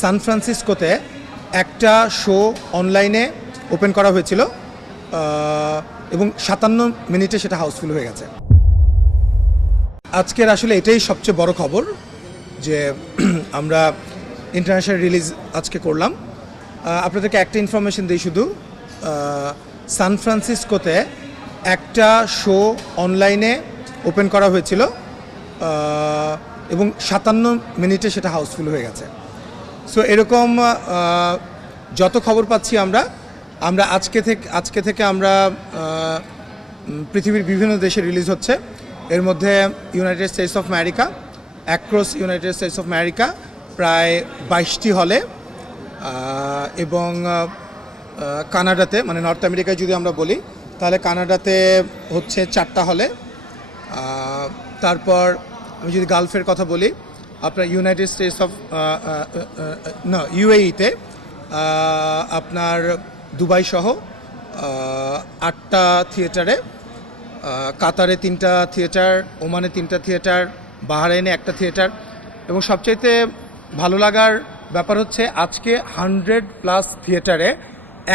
সান ফ্রান্সিসকোতে একটা শো অনলাইনে ওপেন করা হয়েছিল এবং সাতান্ন মিনিটে সেটা হাউসফুল হয়ে গেছে। আজকের আসলে এটাই সবচেয়ে বড় খবর যে আমরা ইন্টারন্যাশনাল রিলিজ আজকে করলাম। আপনাদেরকে একটা ইনফরমেশন দিই শুধু সান ফ্রান্সিসকোতে একটা শো অনলাইনে ওপেন করা হয়েছিল এবং সাতান্ন মিনিটে সেটা হাউসফুল হয়ে গেছে। সো এরকম যত খবর পাচ্ছি আমরা আমরা আজকে থেকে আজকে থেকে আমরা পৃথিবীর বিভিন্ন দেশে রিলিজ হচ্ছে। এর মধ্যে United States of America across United States of America প্রায় বাইশটি হলে এবং কানাডাতে মানে নর্থ আমেরিকায় যদি আমরা বলি, তাহলে কানাডাতে হচ্ছে চারটা হলে। তারপর আমি যদি গালফের কথা বলি আপনার ইউনাইটেড স্টেটস অফ না ইউএইতে আপনার দুবাই সহ আটটা থিয়েটারে কাতারে তিনটা থিয়েটার, ওমানে তিনটা থিয়েটার, বাহারাইনে একটা থিয়েটার। এবং সবচাইতে ভালো লাগার ব্যাপার হচ্ছে আজকে হান্ড্রেড প্লাস থিয়েটারে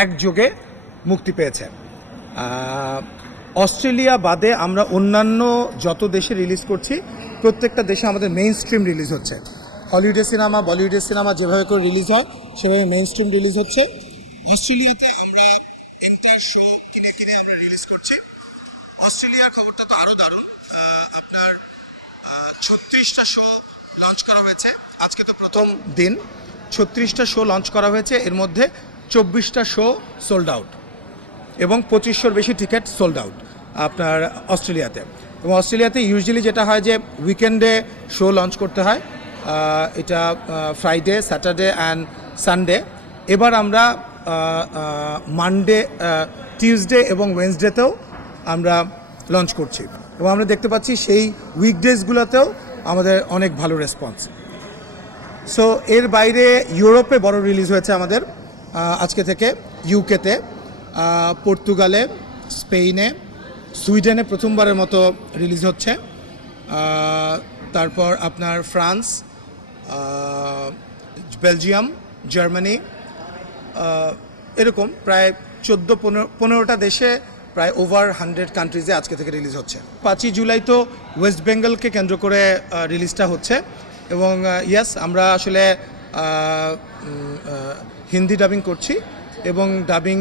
একযোগে মুক্তি পেয়েছে। অস্ট্রেলিয়া বাদে আমরা অন্যান্য যত দেশে রিলিজ করছি, প্রত্যেকটা দেশে আমাদের মেইন স্ট্রিম রিলিজ হচ্ছে হলিউডের সিনেমা বলিউডের সিনেমা যেভাবে করে রিলিজ হয়, সেভাবে মেইন স্ট্রিম রিলিজ হচ্ছে। অস্ট্রেলিয়াতে আমরা এন্টার শো কিনে কিনে আমরা রিলিজ করছি। অস্ট্রেলিয়ার খবরটা তো আরও দারুণ। আপনার ছত্রিশটা শো লঞ্চ করা হয়েছে। আজকে তো প্রথম দিন। ছত্রিশটা শো লঞ্চ করা হয়েছে। এর মধ্যে চব্বিশটা শো সোল্ড আউট এবং পঁচিশশোর বেশি টিকিট সোল্ড আউট আপনার অস্ট্রেলিয়াতে। এবং অস্ট্রেলিয়াতে ইউজুয়ালি যেটা হয় যে উইকেন্ডে শো লঞ্চ করতে হয় এটা ফ্রাইডে স্যাটারডে অ্যান্ড সানডে এবার আমরা মানডে টিউসডে এবং ওয়েন্সডেতেও আমরা লঞ্চ করছি। এবং আমরা দেখতে পাচ্ছি সেই উইকডেজগুলোতেও আমাদের অনেক ভালো রেসপন্স সো এর বাইরে ইউরোপে বড় রিলিজ হয়েছে আমাদের আজকে থেকে ইউকেতে পর্তুগালে স্পেনে সুইডেনে প্রথমবারের মতো রিলিজ হচ্ছে। তারপর আপনার ফ্রান্স বেলজিয়াম, জার্মানি এরকম প্রায় চোদ্দ, পনেরো, পনেরোটা দেশে প্রায় ওভার হান্ড্রেড কান্ট্রিজে আজকে থেকে রিলিজ হচ্ছে। পাঁচই জুলাই তো ওয়েস্ট বেঙ্গলকে কেন্দ্র করে রিলিজটা হচ্ছে এবং ইয়াস আমরা আসলে হিন্দি ডাবিং করছি। এবং ডাবিং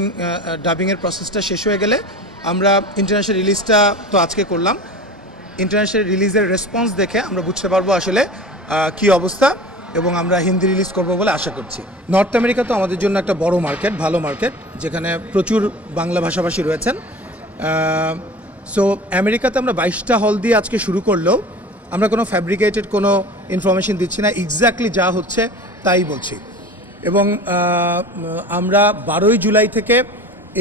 ডাবিংয়ের প্রসেসটা শেষ হয়ে গেলে আমরা ইন্টারন্যাশনাল রিলিজটা তো আজকে করলাম। ইন্টারন্যাশনাল রিলিজের রেসপন্স দেখে আমরা বুঝতে পারব আসলে কি অবস্থা এবং আমরা হিন্দি রিলিজ করব বলে আশা করছি। নর্থ আমেরিকা তো আমাদের জন্য একটা বড় মার্কেট ভালো মার্কেট যেখানে প্রচুর বাংলা ভাষাভাষী রয়েছেন। সো আমেরিকাতে আমরা বাইশটা হল দিয়ে আজকে শুরু করলেও আমরা কোনো ফ্যাব্রিকেটেড কোনো ইনফরমেশন দিচ্ছি না। এক্স্যাক্টলি যা হচ্ছে তাই বলছি। এবং আমরা বারোই জুলাই থেকে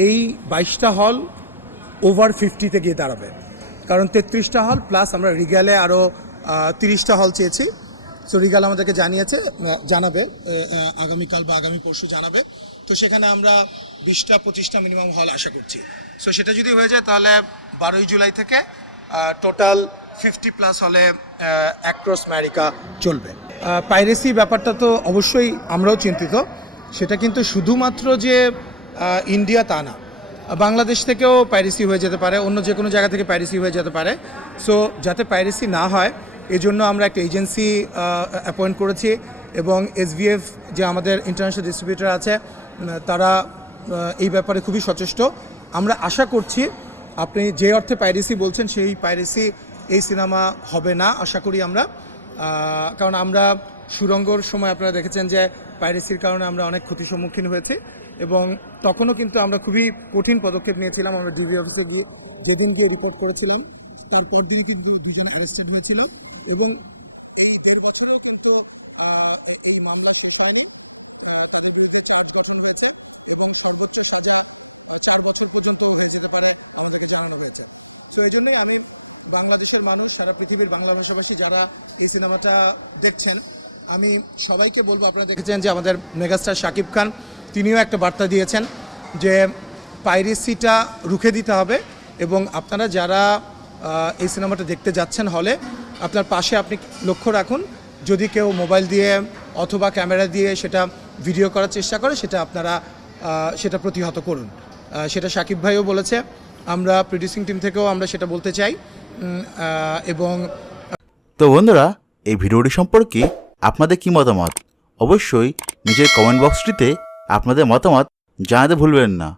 এই বাইশটা হল ওভার ফিফটিতে গিয়ে দাঁড়াবে। কারণ তেত্রিশটা হল প্লাস আমরা রিগালে আরও তিরিশটা হল চেয়েছি। সো রিগাল আমাদেরকে জানিয়েছে জানাবে আগামীকাল বা আগামী পরশু জানাবে। তো সেখানে আমরা বিশটা, পঁচিশটা মিনিমাম হল আশা করছি। সো সেটা যদি হয়ে যায় তাহলে বারোই জুলাই থেকে টোটাল ফিফটি প্লাস হলে অ্যাক্রস আমেরিকা চলবে। পাইরেসি ব্যাপারটা তো অবশ্যই আমরাও চিন্তিত। সেটা কিন্তু শুধুমাত্র যে ইন্ডিয়া তা না। বাংলাদেশ থেকেও পাইরেসি হয়ে যেতে পারে, অন্য যে কোনো জায়গা থেকে পাইরেসি হয়ে যেতে পারে। সো যাতে পাইরেসি না হয়, এজন্য আমরা একটা এজেন্সি অ্যাপয়েন্ট করেছি এবং এসভিএফ যে আমাদের ইন্টারন্যাশনাল ডিস্ট্রিবিউটর আছে তারা এই ব্যাপারে খুবই সচেষ্ট। আমরা আশা করছি, আপনি যে অর্থে পাইরেসি বলছেন, সেই পাইরেসি এই সিনেমা হবে না, আশা করি আমরা। কারণ আমরা সুরঙ্গর সময় আপনারা দেখেছেন যে পাইরেসির কারণে আমরা অনেক ক্ষতির সম্মুখীন হয়েছি এবং তখনও কিন্তু আমরা খুবই কঠিন পদক্ষেপ নিয়েছিলাম আমরা ডিবি অফিসে গিয়ে, যেদিন গিয়ে রিপোর্ট করেছিলাম তারপর দিনই কিন্তু দুজন অ্যারেস্টেড হয়েছিল এবং এই দেড় বছরেও কিন্তু এই মামলা শেষ হয়নি। তাদের বিরুদ্ধে চার্জ গঠন হয়েছে এবং সর্বোচ্চ সাজা চার বছর পর্যন্ত হয়ে যেতে পারে আমাদেরকে জানানো হয়েছে। তো এই জন্যই আমি বাংলাদেশের মানুষ, সারা পৃথিবীর বাংলা ভাষাভাষী যারা এই সিনেমাটা দেখছেন, আমি সবাইকে বলব আপনারা দেখেছেন যে আমাদের মেগাস্টার শাকিব খান, তিনিও একটা বার্তা দিয়েছেন যে পাইরেসিটা রুখে দিতে হবে এবং আপনারা যারা এই সিনেমাটা দেখতে যাচ্ছেন হলে আপনার পাশে আপনি লক্ষ্য রাখুন, যদি কেউ মোবাইল দিয়ে অথবা ক্যামেরা দিয়ে সেটা ভিডিও করার চেষ্টা করে, সেটা আপনারা সেটা প্রতিহত করুন। সেটা সাকিব ভাইও বলেছে, আমরা প্রডিউসিং টিম থেকেও আমরা সেটা বলতে চাই। এবং তো বন্ধুরা, এই ভিডিওটি সম্পর্কে আপনাদের কি মতামত? অবশ্যই নিজের কমেন্ট বক্সটিতে আপনাদের মতামত জানাতে ভুলবেন না।